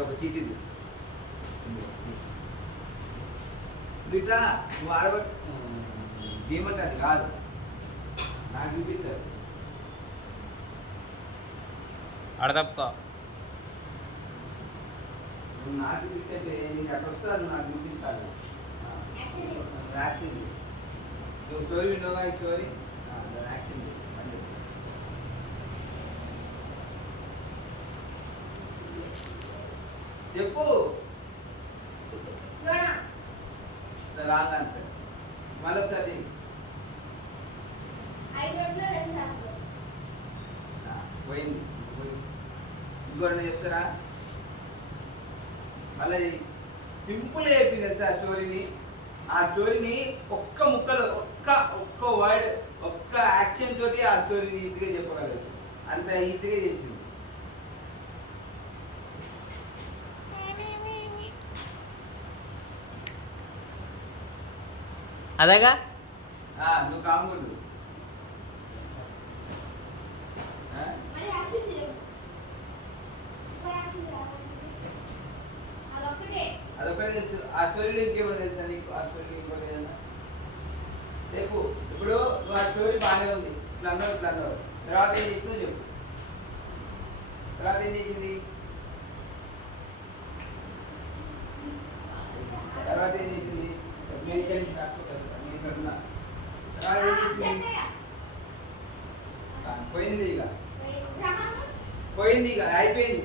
ఒక చీటిది ఇట్లా నువ్వు ఆడబట్టి ఏమంటే అది కాదు నాకు చూపిస్తారు అడదప్పుకో నువ్వు నాకు చూపిస్తే నీకు అక్కడ వస్తుంది నాకు చూపించాలి యాక్షన్ నువ్వు స్టోరీ విన్నావుగా ఈ స్టోరీ యాక్షన్ చెప్పు రాంగ్ ఆన్సర్ మరొకసారి పోయింది ఇంకోటి చెప్తారా మళ్ళీ సింపుల్ చెప్పింది తెలుసా ఆ స్టోరీని ఒక్క ముక్కలో ఒక్క వర్డ్ ఒక్క యాక్షన్ తోటి ఆ స్టోరీని ఈజీగా చెప్పగలచ్చు అంత ఈజీగా చేసింది అదేగా నువ్వు కాముడు అదొక్కటే తెలుసు ఆ స్టోరీలో ఇంకేమో తెలుసా నీకు ఆ స్టోరీ ఇంకోటి ఏదన్నా రేపు ఇప్పుడు నువ్వు ఆ స్టోరీ బాగానే ఉంది ఇట్లా అన్నావు తర్వాత ఏం చేసిందో చెప్పు తర్వాత ఏం చేసింది తర్వాత ఏం చేసింది పోయింది ఇక అయిపోయింది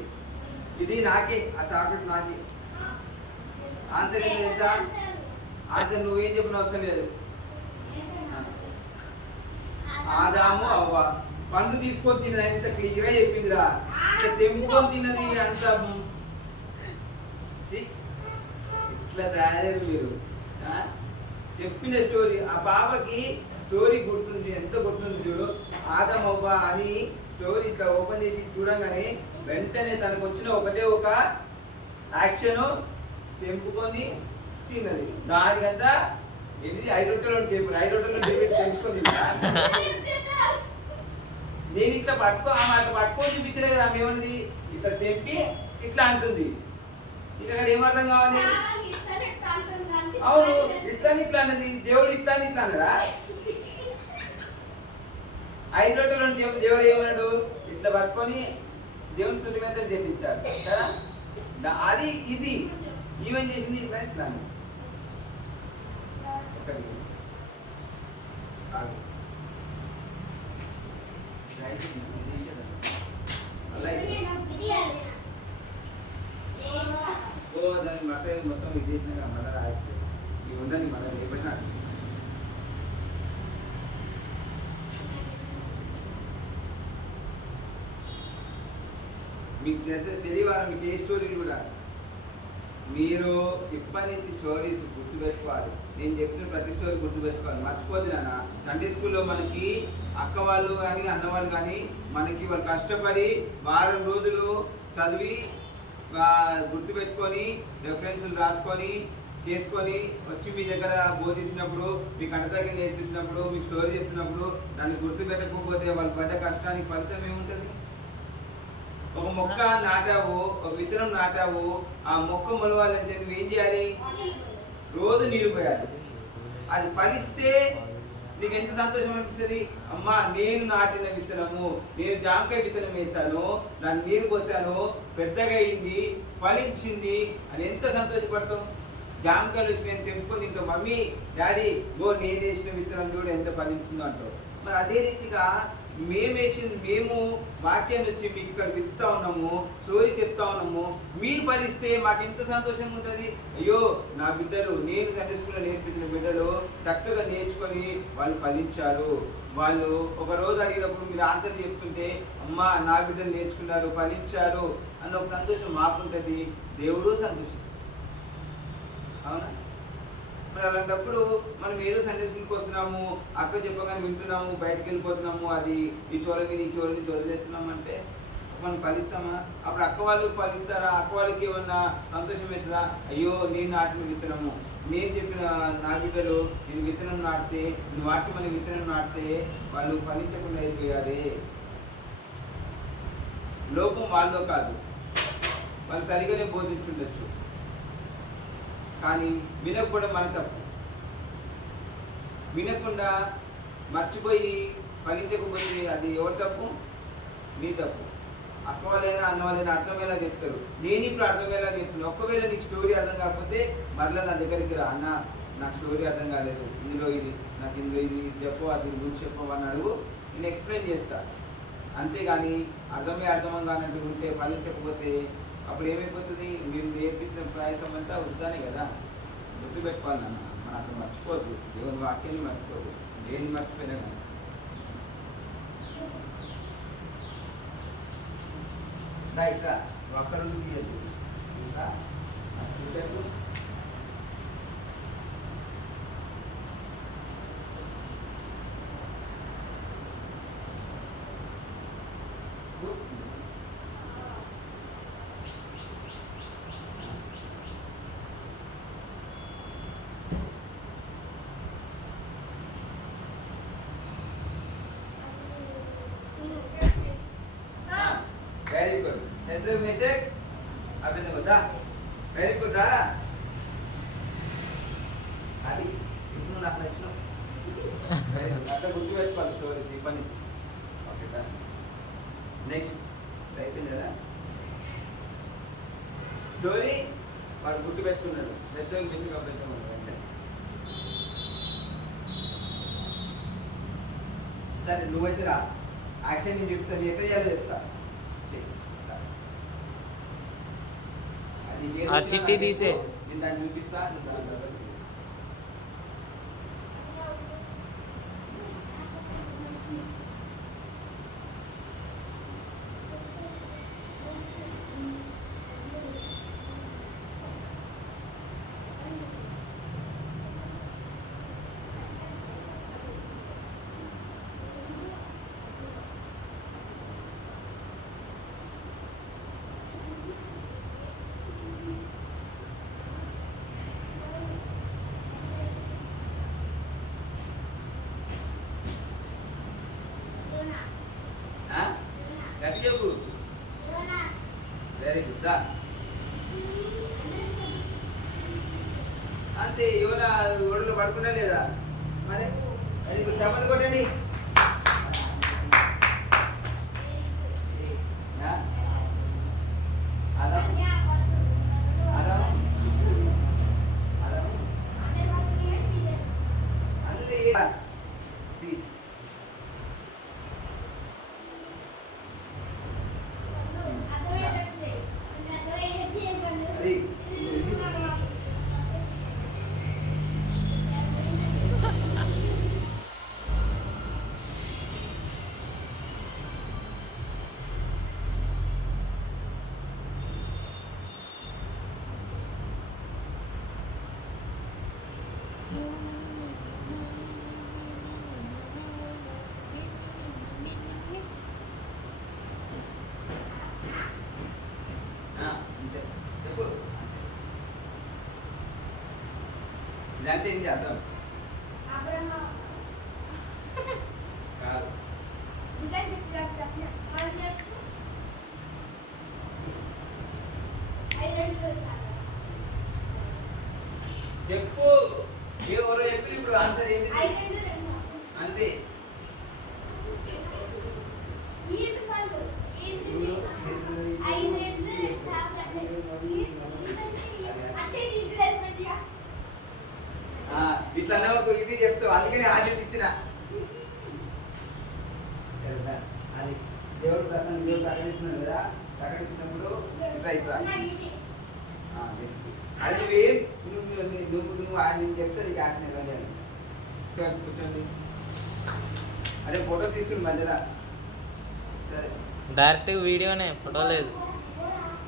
ఇది నాకే ఆ చాక్లెట్ నాకే ఆన్సర్ ఏం తెలుసా ఆన్సర్ నువ్వేం చెప్పిన అవసరం లేదు ఆదాము అవ్వ పండు తీసుకొని తిన్నది ఎంత క్లియర్గా చెప్పిందిరా తెంపుకొని తిన్నది అంత ఇట్లా తయారయ్యారు మీరు చెప్పిన స్టోరీ ఆ పాపకి స్టోరీ గుర్తుంది ఎంత గుర్తుంది చూడు ఆదమ్ అవ్వ అని స్టోరీ ఇట్లా ఓపెన్ చేసి చూడంగానే వెంటనే తనకు వచ్చిన ఒకటే ఒక యాక్షన్ తెంపుకొని తిన్నది దానికంతా ఇది 5 రొట్టెలు చెప్పు 5 రొట్టెలు తెంపుకొని నేను ఇట్లా ఆమె అట్లా పట్టుకొని చూపించలే కదా ఆమె ఏమన్నది ఇట్లా తెంపి ఇట్లా అంటుంది ఇక్కడ ఏమర్థం కావాలి అవును ఇట్లా అన్నది దేవుడు ఇట్లా అన్నాడా 5 రొట్టెలు దేవుడు ఏమన్నాడు ఇట్లా పట్టుకొని దేవుని కృతజ్ఞత చేయించాడు కదా అది ఇది ఈవెన్ చేసింది ఇట్లా దాని మొత్తం ఇది చేసిన మళ్ళీ రాయట్లేదు ఇవి ఉందని మళ్ళీ రేపటిన మీకు తెలియవారు మీకు ఏ స్టోరీలు కూడా మీరు ఇప్పటి నుంచి స్టోరీస్ గుర్తుపెట్టుకోవాలి నేను చెప్తున్న ప్రతి స్టోరీ గుర్తుపెట్టుకోవాలి మర్చిపోతే నాన్న సండే స్కూల్లో మనకి అక్క వాళ్ళు కానీ అన్నవాళ్ళు కానీ మనకి వాళ్ళు కష్టపడి వారం రోజులు చదివి గుర్తుపెట్టుకొని రెఫరెన్సులు రాసుకొని చేసుకొని వచ్చి మీ దగ్గర బోధించినప్పుడు మీకు అంటతగ్గి నేర్పించినప్పుడు మీకు స్టోరీ చెప్తున్నప్పుడు దాన్ని గుర్తుపెట్టకపోతే వాళ్ళు పడ్డ కష్టానికి ఫలితం ఏముంటుంది ఒక మొక్క నాటావు ఒక విత్తనం నాటావు ఆ మొక్క మొలవాలంటే నువ్వేం చేయాలి రోజు నీళ్ళు పోయాలి అది ఫలిస్తే నీకు ఎంత సంతోషం అనిపిస్తుంది అమ్మా నేను నాటిన విత్తనము నేను జామకాయ విత్తనం వేశాను దాన్ని నీరు పోసాను పెద్దగా అయింది ఫలించింది అని ఎంత సంతోషపడతాం జామకాయలు వచ్చి నేను తెంపుకొని తింటాం మమ్మీ డాడీ నేను వేసిన విత్తనం చూడు ఎంత ఫలించిందో అంటావు మరి అదే రీతిగా మేము వాక్యాన్ని వచ్చి మీకు ఇక్కడ విత్తుతా ఉన్నాము స్టోరీ చెప్తా ఉన్నాము మీరు ఫలిస్తే మాకు ఎంత సంతోషంగా ఉంటుంది అయ్యో నా బిడ్డలు నేను సండే స్కూల్లో నేర్పించిన బిడ్డలు చక్కగా నేర్చుకొని వాళ్ళు ఫలించారు వాళ్ళు ఒక రోజు అడిగినప్పుడు మీరు ఆన్సర్ చెప్తుంటే అమ్మ నా బిడ్డలు నేర్చుకున్నారు ఫలించారు అన్న ఒక సంతోషం మాకుంటుంది దేవుడు సంతోషిస్తారు అవునా మరి అలాంటప్పుడు మనం ఏదో సండే స్కూల్కి వస్తున్నాము అక్క చెప్పగానే వింటున్నాము బయటకు వెళ్ళిపోతున్నాము అది ఈ చోరని వదిలేస్తున్నాము అంటే మనం ఫలిస్తామా అప్పుడు అక్క వాళ్ళు ఫలిస్తారా అక్క వాళ్ళకి ఏమన్నా సంతోషం అవుతుందా అయ్యో నేను నాటిన విత్తనము నేను చెప్పిన నా బిడ్డలు నేను విత్తనం నాటితే నేను వాక్యమని విత్తనం నాటితే వాళ్ళు ఫలించకుండా అయిపోయారే లోపం వాళ్ళలో కాదు వాళ్ళు సరిగానే బోధించుండొచ్చు, కానీ వినకపోవడం మన తప్పు. వినకుండా మర్చిపోయి ఫలించకపోతే అది ఎవరి తప్పు? నీ తప్పు. అక్క వాళ్ళైనా అన్న వాళ్ళైనా అర్థమయ్యేలా చెప్తారు, నేను ఇప్పుడు అర్థమయ్యేలా చెప్తున్నాను. ఒక్కవేళ నీకు స్టోరీ అర్థం కాకపోతే మరలా నా దగ్గరికి రా, అన్న నాకు స్టోరీ అర్థం కాలేదు, ఇందులో ఇది నాకు ఇందులో ఇది చెప్పు, దీని గురించి చెప్పు అని అడుగు, నేను ఎక్స్ప్లెయిన్ చేస్తా. అంతేగాని అర్థం కానట్టు ఉంటే ఫలించకపోతే అప్పుడు ఏమైపోతుంది? మీరు నేర్పించిన ప్రయత్నం అంతా వద్దానే కదా. గుర్తుపెట్టుకోవాలి అన్న, మనం అక్కడ మర్చిపోవద్దు, దేవుని వాక్యాన్ని మర్చిపోవద్దు, దేన్ని మర్చిపోయినా కానీ. ఇట్లా ఒక్క నుండి తీయద్దు, ఇంకా చూడద్దు. Very good. ఎంత మెసేజ్ అభినందన వద్దా? Very good. రారా అది ఇప్పుడు నాకు నచ్చిన అట్లా గుర్తు పెట్టుకోవాలి స్టోరీ ఇప్పటి నుంచి. ఓకే, నెక్స్ట్ అయిపోయింది కదా స్టోరీ. వాడు గుర్తు పెట్టుకున్నాడు, పెద్ద మెసేజ్ అభినందన అంటే సరే. నువ్వైతే రా, యాక్షన్ నేను చెప్తాను, ఎక్కడ చేయాలో చెప్తా. ఆ చిట్టి తీసే నేను దాన్ని చూపిస్తా. గట్టి చెప్పు. Very good. అంతే, యోనా ఓడలో పడుకున్నా లేదా? మరి వెరీ గుడ్. చెప్పండి, కొట్టండి. ఇదంటే ఏంటి అర్థం? కాదు, చెప్పు. ఎవరో చెప్పి ఇప్పుడు ఆన్సర్ ఏంటి? అంతే. ఇట్లా ఒక ఇది చెప్తావు, అందుకని ఆశ ఇచ్చిన. అది దేవుడు ప్రకటిస్తున్నాడు కదా, ప్రకటిస్తున్నప్పుడు ఇట్లా ఇట్లా అది నువ్వేం నేను చెప్తే నీకు యాక్షన్ ఎలా చేయాలి. కూర్చోండి. అదే ఫోటో తీసుకుని మధ్యలో. సరే, డైరెక్ట్ వీడియోనే, ఫోటో లేదు.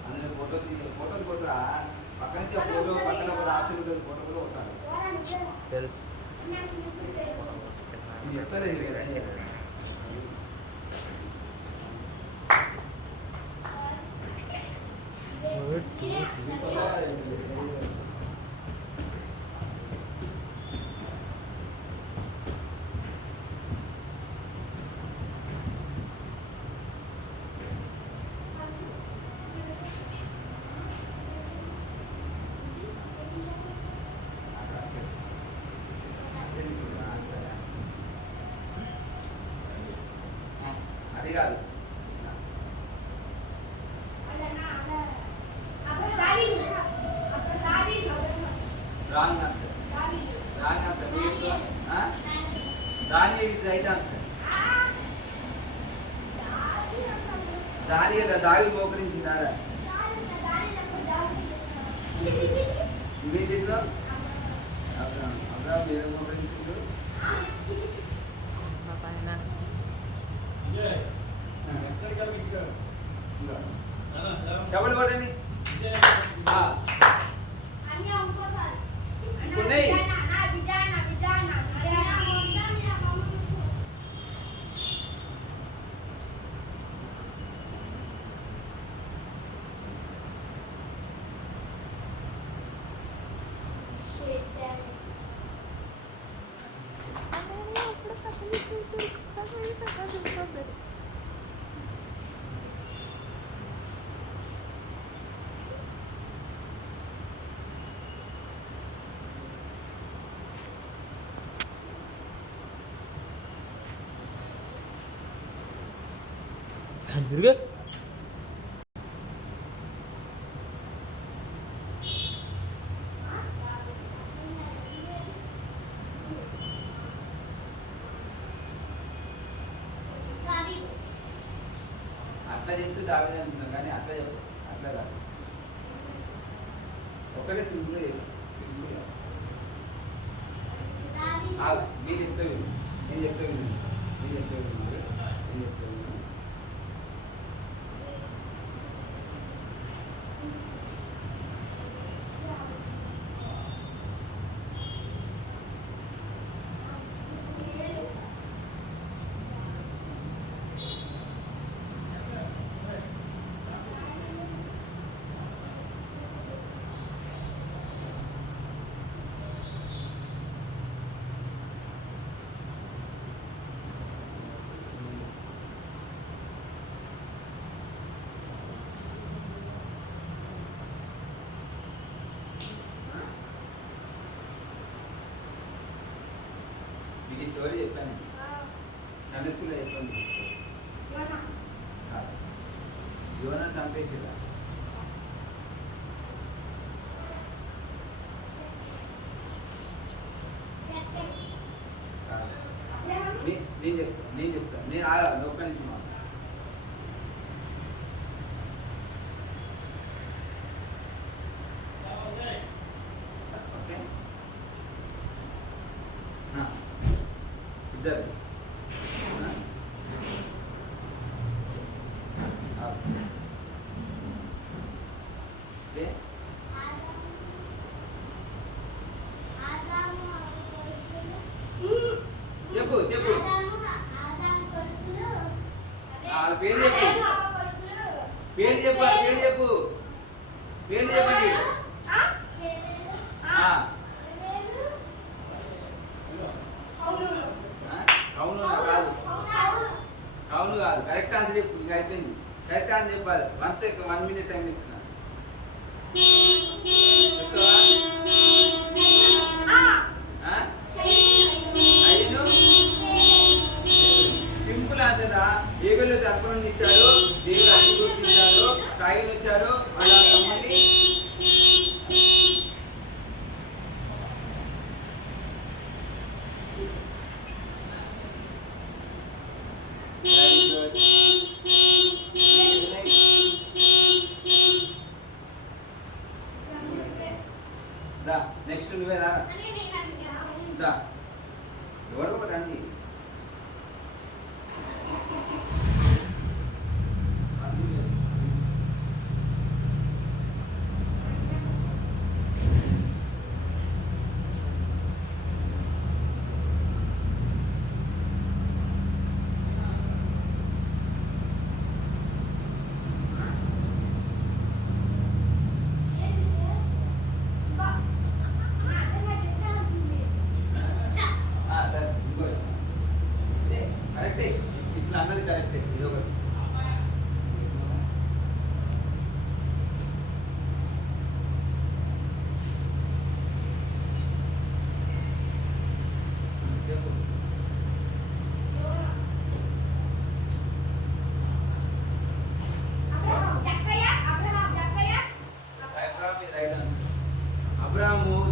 అందులో ఫోటోలు కొట్టరా, పక్కన నుంచి ఫోటో పక్కన ఒక ఆప్షన్ ఉంటుంది, ఫోటో కూడా కొట్టాలి. తెలుసు. చెప్తారండి కదా. కాదు. Wrong answer. Wrong answer. దాని ఇది రైట్ ఆన్సర్. దాని దావి మోకరించిందారా ఇవే దీంట్లో అబ్రాహం ఏదో మోకరించిండు. పైన డబుల్ కొట్టండి. ఉన్నాయి. తిరుగు. అట్లా చెప్తే దావేది అంటున్నాం కానీ అట్లా చెప్పు. అట్లా కాదు. ఒకటే సింపుల్గా చెప్పు. సింపుల్గా మీరు చెప్తే విను. నేను చెప్తే విను. నేను చెప్తే విను. నేను చెప్తే విను. ఇది స్టోరీ చెప్పాను. సండే స్కూల్లో చెప్పాను. యోనా చంపేసిరా. నేను చెప్తాను. నేను ఒక్క నుంచి మా ఓకే ఇద్దరు ఓకే చెప్పు చెప్పు వాళ్ళ పేరు చెప్పు. పేరు చెప్పు. వాళ్ళ పేరు చెప్పు. పేరు చెప్పండి. అవును కాదు. అవును కాదు. కరెక్ట్ ఆన్సర్ చెప్పు. ఇంకా అయిపోయింది. కరెక్ట్ ఆన్సర్ చెప్పాలి. 1 minute టైం ఇస్తున్నా. చెప్తావా? సింపుల్ ఆన్సర్ రా. ఏబెల్ అర్పణం ఇచ్చాడు. దేవుడు అన్ని చూపించాడు. కాయిన్ వచ్చాడు. వాళ్ళ తమ్ముడిని నెక్స్ట్ నువ్వే రా. ఎవరు రండి.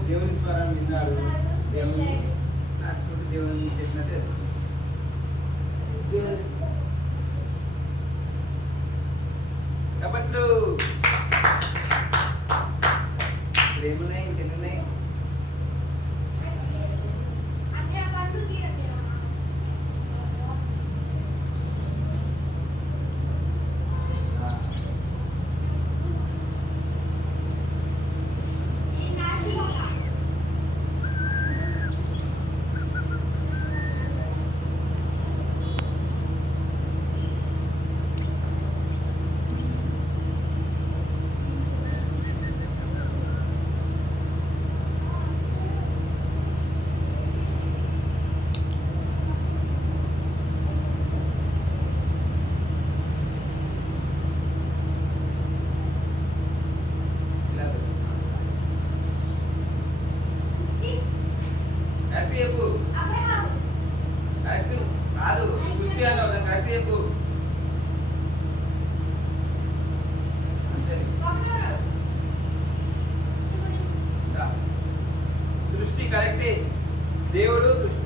దేవుని స్వరం విన్నాడు. దేవుని నడుచుకుంటూ దేవుని చెప్పినట్టే కాబట్టి ఏమున్నాయి ఇంకెన్నున్నాయి? హ్యాపీ చెప్పు. హ్యాపీ కాదు, సృష్టి అన్నావు దానికి హ్యాపీ చెప్పు అంతే. సృష్టి కరెక్టే, దేవుడు సృష్టి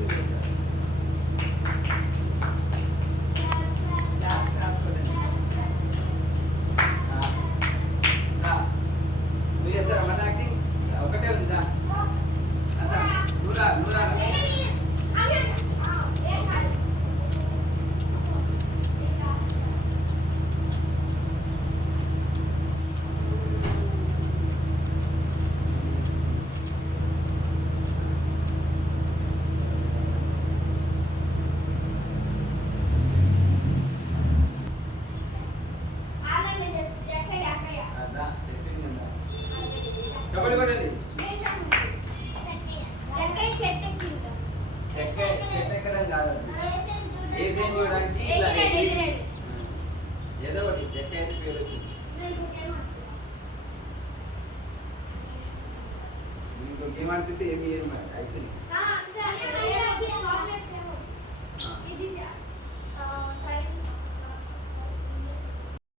నువ్వు చేస్తారా మన యాక్టింగ్ ఒకటే ఉంది దా అంతా నూరా నూరా కబడ్డీ కొట్టండి. చెక్క చెట్టు ఎక్కడం కాదు, ఏదేం చూడడానికి ఏదో ఒకటి చెక్క అయితే పేరు వచ్చింది. మీకు గేమ్ అనిపిస్తే ఏమి చేయరు మరి అయిపోయింది.